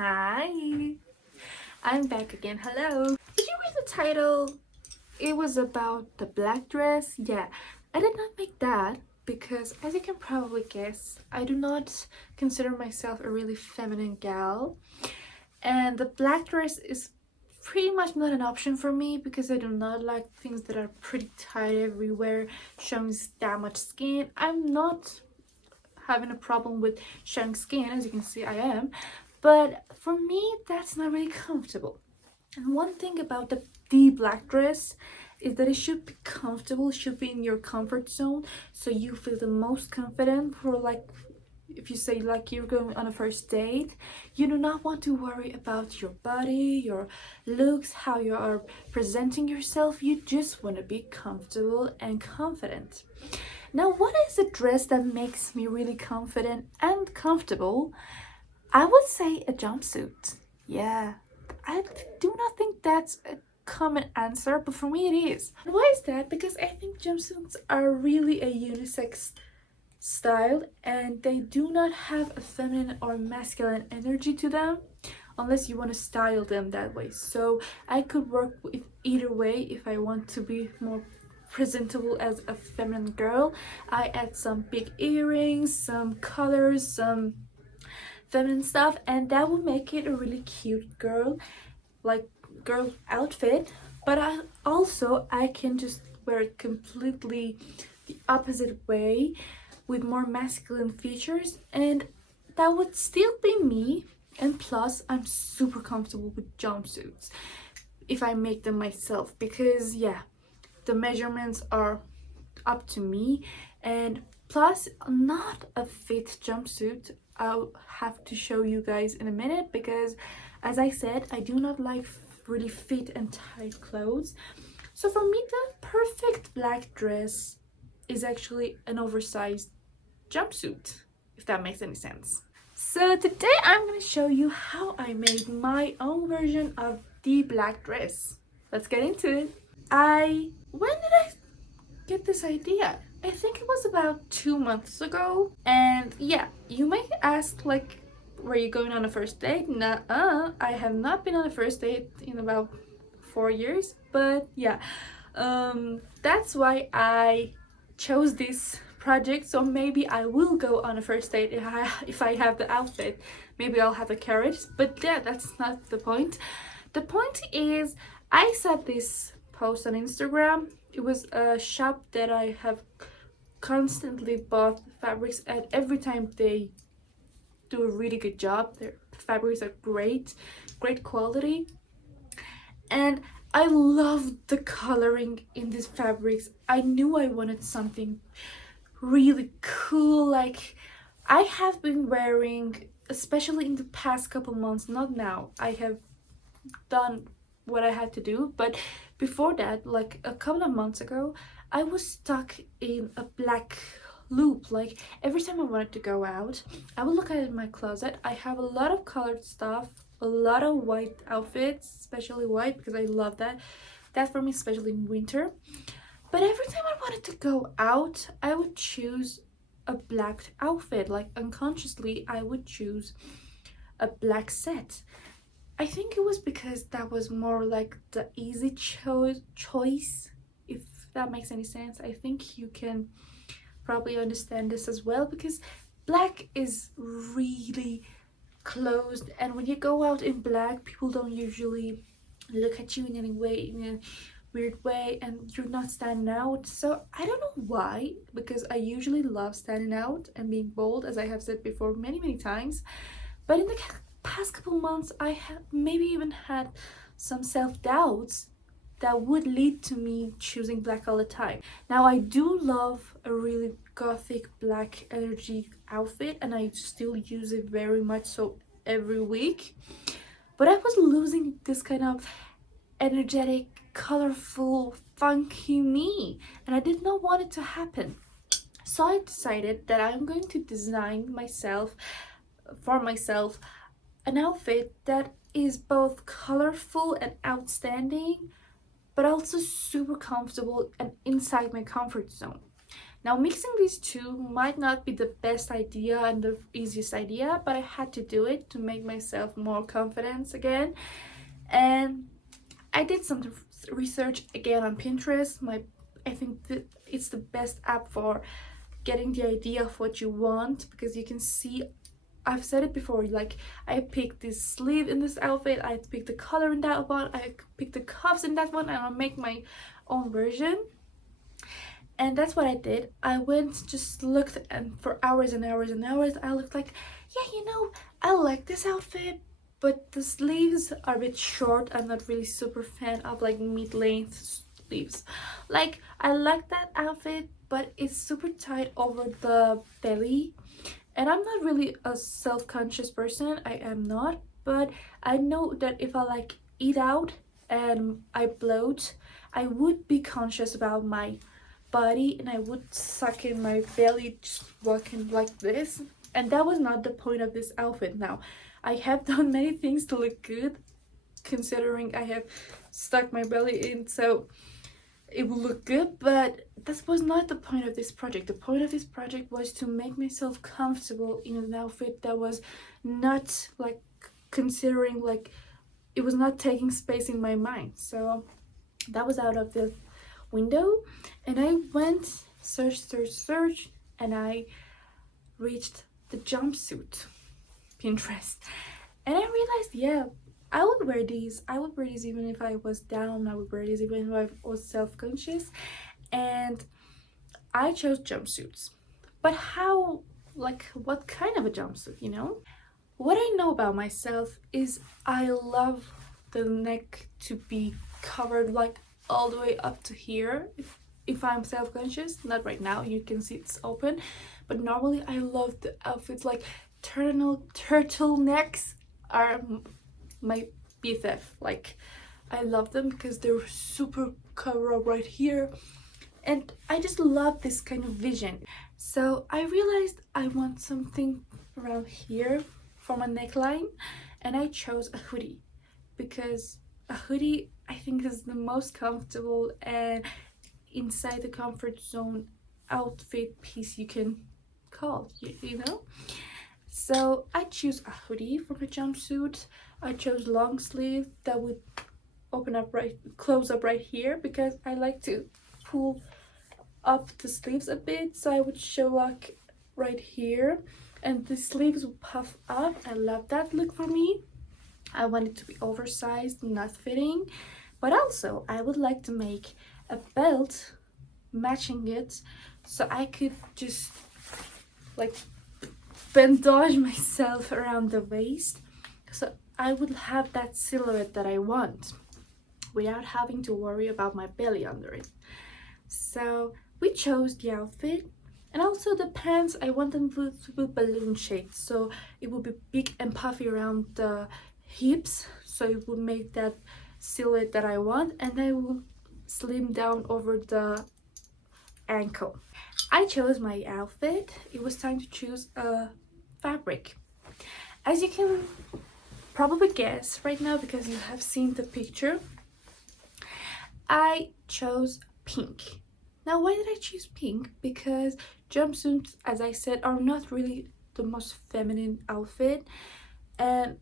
Hi, I'm back again. Hello. Did you read the title? It was about the black dress. Yeah, I did not make that because, as you can probably guess, I do not consider myself a really feminine gal, and the black dress is pretty much not an option for me because I do not like things that are pretty tight everywhere, showing that much skin. I'm not having a problem with showing skin, as you can see I am, but for me that's not really comfortable. And one thing about the black dress is that it should be comfortable, should be in your comfort zone, so you feel the most confident for, like, if you say like you're going on a first date, you do not want to worry about your body, your looks, how you are presenting yourself. You just want to be comfortable and confident. Now, what is a dress that makes me really confident and comfortable? I would say a jumpsuit. Yeah, I do not think that's a common answer, but for me it is. And why is that? Because I think jumpsuits are really a unisex style and they do not have a feminine or masculine energy to them unless you want to style them that way. So I could work with either way. If I want to be more presentable as a feminine girl, I add some big earrings, some colors, some feminine stuff, and that will make it a really cute girl outfit. But I can just wear it completely the opposite way with more masculine features, and that would still be me. And plus, I'm super comfortable with jumpsuits if I make them myself, because yeah, the measurements are up to me. And plus, not a fit jumpsuit. I'll have to show you guys in a minute, because as I said, I do not like really fit and tight clothes. So for me, the perfect black dress is actually an oversized jumpsuit, if that makes any sense. So today I'm going to show you how I made my own version of the black dress. Let's get into it. When did I get this idea? I think it was about 2 months ago. And yeah, you might ask, like, were you going on a first date? Nuh-uh, I have not been on a first date in about 4 years. But yeah, that's why I chose this project. So maybe I will go on a first date if I have the outfit. Maybe I'll have the courage. But yeah, that's not the point. The point is, I saw this post on Instagram. It was a shop that I have constantly bought fabrics at. Every time they do a really good job. Their fabrics are great quality. And I love the coloring in these fabrics. I knew I wanted something really cool. Like, I have been wearing, especially in the past couple months, not now, I have done what I had to do, but before that, like a couple of months ago, I was stuck in a black loop. Like, every time I wanted to go out, I would look at it in my closet. I have a lot of colored stuff, a lot of white outfits, especially white, because I love that for me, especially in winter. But every time I wanted to go out, I would choose a black outfit. Like, unconsciously, I would choose a black set. I think it was because that was more like the easy choice, if that makes any sense. I think you can probably understand this as well, because black is really closed, and when you go out in black, people don't usually look at you in any way, in a weird way, and you're not standing out. So I don't know why, because I usually love standing out and being bold, as I have said before many times. But in the past couple months, I have maybe even had some self-doubts that would lead to me choosing black all the time. Now, I do love a really gothic black energy outfit, and I still use it very much so every week. But I was losing this kind of energetic, colorful, funky me, and I did not want it to happen. So I decided that I'm going to design for myself an outfit that is both colorful and outstanding, but also super comfortable and inside my comfort zone. Now mixing these two might not be the best idea and the easiest idea, but I had to do it to make myself more confident again. And I did some research again on Pinterest. I think that it's the best app for getting the idea of what you want, because you can see, I've said it before, like I picked this sleeve in this outfit, I picked the color in that one, I picked the cuffs in that one, and I'll make my own version. And that's what I did. I went, just looked, and for hours and hours and hours I looked like, yeah, you know, I like this outfit, but the sleeves are a bit short. I'm not really super fan of like mid-length sleeves. Like I like that outfit, but it's super tight over the belly, and I'm not really a self-conscious person. I am not, but I know that if I like eat out and I bloat, I would be conscious about my body and I would suck in my belly just walking like this, and that was not the point of this outfit. Now I have done many things to look good, considering I have stuck my belly in so it will look good, but that was not the point of this project. The point of this project was to make myself comfortable in an outfit that was not like, considering like, it was not taking space in my mind. So that was out of the window, and I went search, and I reached the jumpsuit Pinterest, and I realized, yeah, I would wear these. I would wear these even if I was down. I would wear these even if I was self-conscious. And I chose jumpsuits. But how, like, what kind of a jumpsuit, you know? What I know about myself is I love the neck to be covered like all the way up to here. If I'm self-conscious, not right now, you can see it's open. But normally I love the outfits like turtlenecks are my BFF. Like I love them because they're super cover up right here, and I just love this kind of vision. So I realized I want something around here for my neckline, and I chose a hoodie, because a hoodie I think is the most comfortable and inside the comfort zone outfit piece you can call, you know. So I choose a hoodie for my jumpsuit. I chose long sleeve that would close up right here, because I like to pull up the sleeves a bit, so I would show like right here, and the sleeves would puff up. I love that look for me. I want it to be oversized, not fitting, but also I would like to make a belt matching it, so I could just like bandage myself around the waist, so I would have that silhouette that I want without having to worry about my belly under it. So we chose the outfit, and also the pants, I want them to be balloon shaped, so it will be big and puffy around the hips, so it would make that silhouette that I want, and I will slim down over the ankle. I chose my outfit. It was time to choose a fabric. As you can probably guess right now, because you have seen the picture, I chose pink. Now why did I choose pink? Because jumpsuits, as I said, are not really the most feminine outfit, and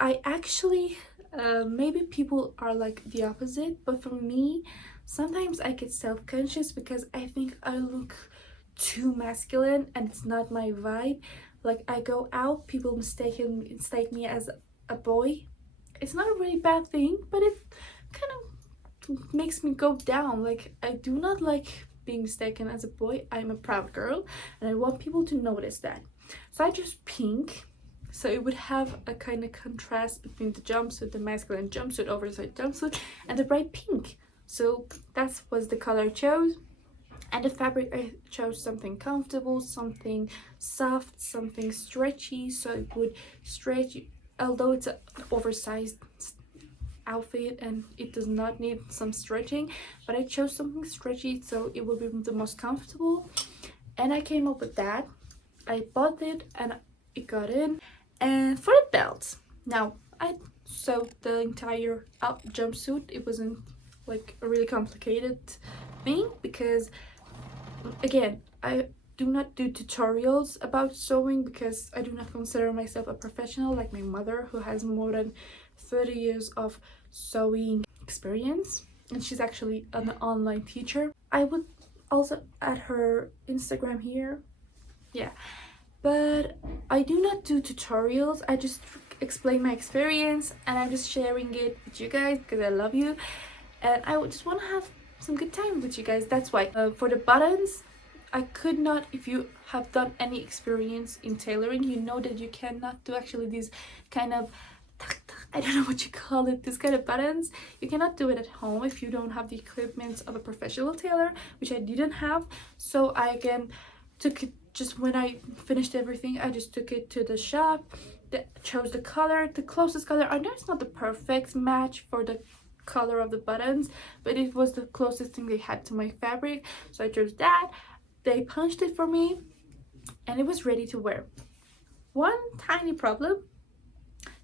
I actually maybe people are like the opposite, but for me sometimes I get self-conscious because I think I look too masculine and it's not my vibe. Like I go out, people mistake me as a boy. It's not a really bad thing, but it kind of makes me go down. Like I do not like being mistaken as a boy. I'm a proud girl and I want people to notice that. So I chose pink, so it would have a kind of contrast between the jumpsuit, the masculine jumpsuit, oversized jumpsuit, and the bright pink. So that was the color I chose. And the fabric, I chose something comfortable, something soft, something stretchy, so it would stretch, although it's an oversized outfit and it does not need some stretching, but I chose something stretchy so it would be the most comfortable, and I came up with that. I bought it and it got in. And for the belt, now I sewed the entire jumpsuit. It wasn't like a really complicated thing, because Again, I do not do tutorials about sewing because I do not consider myself a professional like my mother, who has more than 30 years of sewing experience, and she's actually an online teacher. I would also add her Instagram here. Yeah, but I do not do tutorials. I just explain my experience, and I'm just sharing it with you guys because I love you, and I would just want to have some good time with you guys. That's why for the buttons, I could not. If you have done any experience in tailoring, you know that you cannot do actually these kind of, I don't know what you call it, this kind of buttons. You cannot do it at home if you don't have the equipment of a professional tailor, which I didn't have. So I again took it, just when I finished everything, I just took it to the shop, chose the color, the closest color. I know it's not the perfect match for the color of the buttons, but it was the closest thing they had to my fabric, so I chose that. They punched it for me and it was ready to wear. One tiny problem: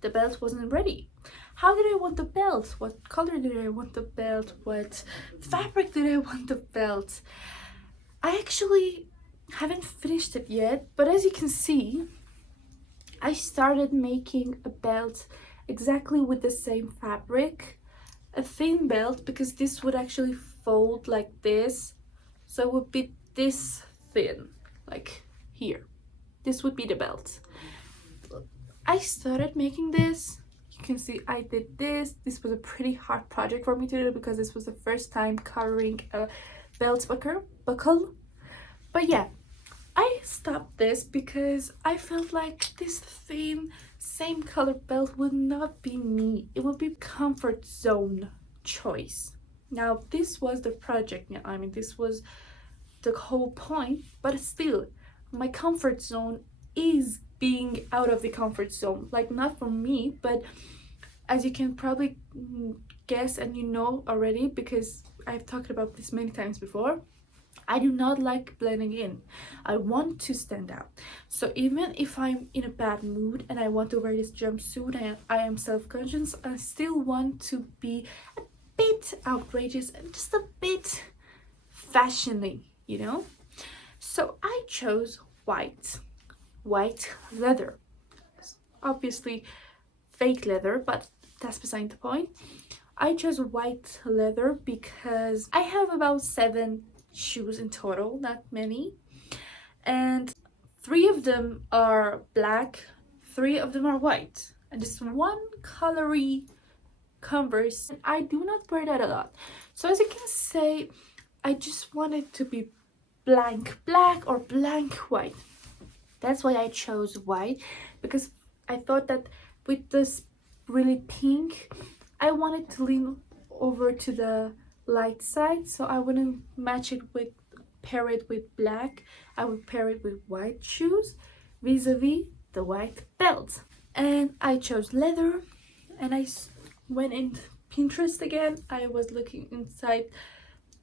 the belt wasn't ready. How did I want the belt? What color did I want the belt? What fabric did I want the belt? I actually haven't finished it yet, but as you can see, I started making a belt exactly with the same fabric, a thin belt, because this would actually fold like this, so it would be this thin, like here. This would be the belt. I started making this. You can see I did this. This was a pretty hard project for me to do because this was the first time covering a belt buckle. But yeah, I stopped this because I felt like this thin, same color belt would not be me. It would be comfort zone choice. Now, this was the project. I mean, this was the whole point, but still, my comfort zone is being out of the comfort zone. Like, not for me, but as you can probably guess and you know already, because I've talked about this many times before, I do not like blending in. I want to stand out. So even if I'm in a bad mood and I want to wear this jumpsuit and I am self-conscious, I still want to be a bit outrageous and just a bit fashioning, you know? So I chose white leather. Obviously fake leather, but that's beside the point. I chose white leather because I have about 7 shoes in total, not many, and 3 of them are black, 3 of them are white, and just one colory Converse. I do not wear that a lot, so as you can say, I just wanted to be blank black or blank white. That's why I chose white, because I thought that with this really pink, I wanted to lean over to the light side, so I wouldn't pair it with black. I would pair it with white shoes vis-a-vis the white belt. And I chose leather, and I went in Pinterest again. I was looking inside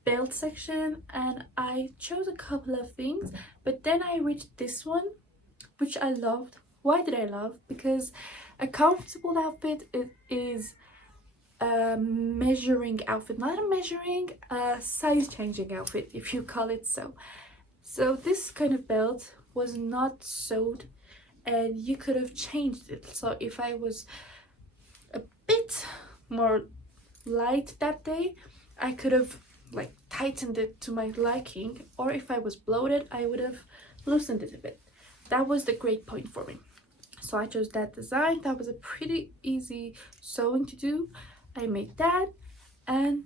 belt section and I chose a couple of things, but then I reached this one, which I loved. Why did I love? Because a comfortable outfit is a measuring outfit, not a measuring, a size changing outfit, if you call it so. So this kind of belt was not sewed and you could have changed it. So if I was a bit more light that day, I could have like tightened it to my liking, or if I was bloated, I would have loosened it a bit. That was the great point for me. So I chose that design. That was a pretty easy sewing to do. I made that and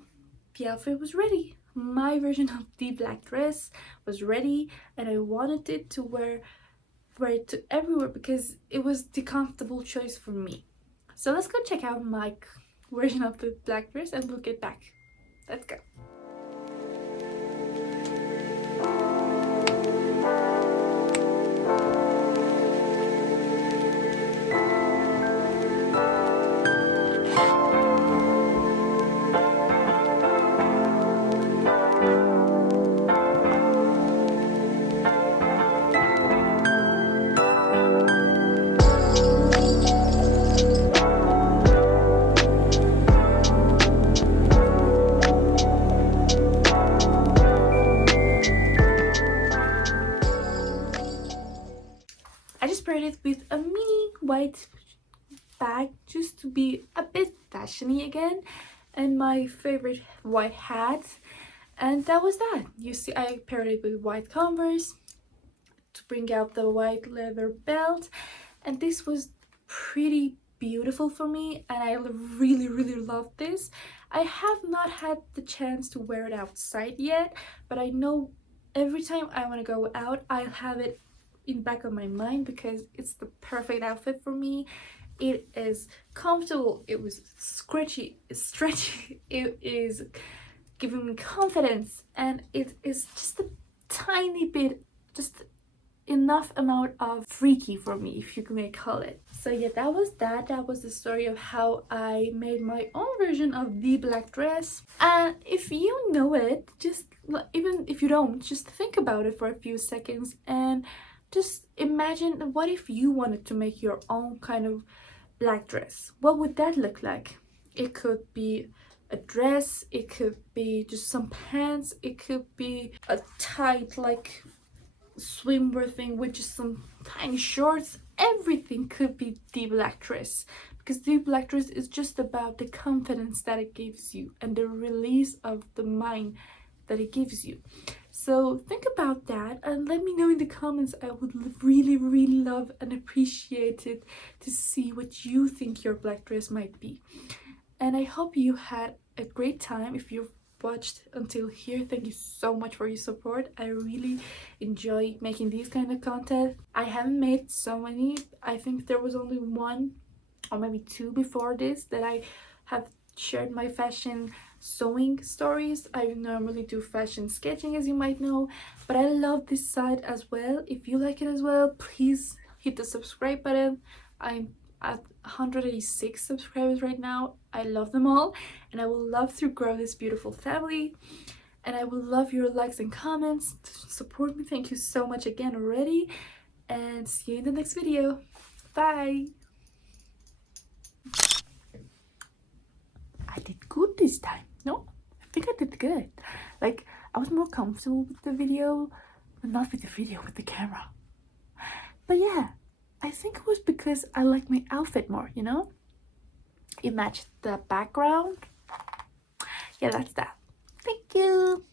the outfit was ready. My version of the black dress was ready, and I wanted it to wear it to everywhere because it was the comfortable choice for me. So let's go check out my version of the black dress and we'll get back. Let's go. white bag just to be a bit fashiony again, and my favorite white hat. And that was that. You see, I paired it with white Converse to bring out the white leather belt, and this was pretty beautiful for me, and I really love this. I have not had the chance to wear it outside yet, but I know every time I want to go out, I'll have it in the back of my mind because it's the perfect outfit for me. It is comfortable, it was stretchy, it is giving me confidence, and it is just a tiny bit, just enough amount of freaky for me, if you may call it. So yeah, that was the story of how I made my own version of the black dress. And if you know it, just even if you don't, just think about it for a few seconds and just imagine, what if you wanted to make your own kind of black dress? What would that look like? It could be a dress, it could be just some pants, it could be a tight like swimwear thing with just some tiny shorts. Everything could be the black dress, because the black dress is just about the confidence that it gives you and the release of the mind that it gives you. So think about that and let me know in the comments. I would really love and appreciate it to see what you think your black dress might be. And I hope you had a great time. If you've watched until here, thank you so much for your support. I really enjoy making these kind of content. I haven't made so many. I think there was only one or maybe two before this that I have shared my fashion sewing stories. I normally do fashion sketching, as you might know, but I love this side as well. If you like it as well, please hit the subscribe button. I'm at 186 subscribers right now. I love them all, and I would love to grow this beautiful family, and I would love your likes and comments to support me. Thank you so much again already, and see you in the next video. Bye. I did good this time. No, I think I did good. Like, I was more comfortable with the video, but not with the video, with the camera. But yeah, I think it was because I like my outfit more, you know? It matched the background. Yeah, that's that. Thank you.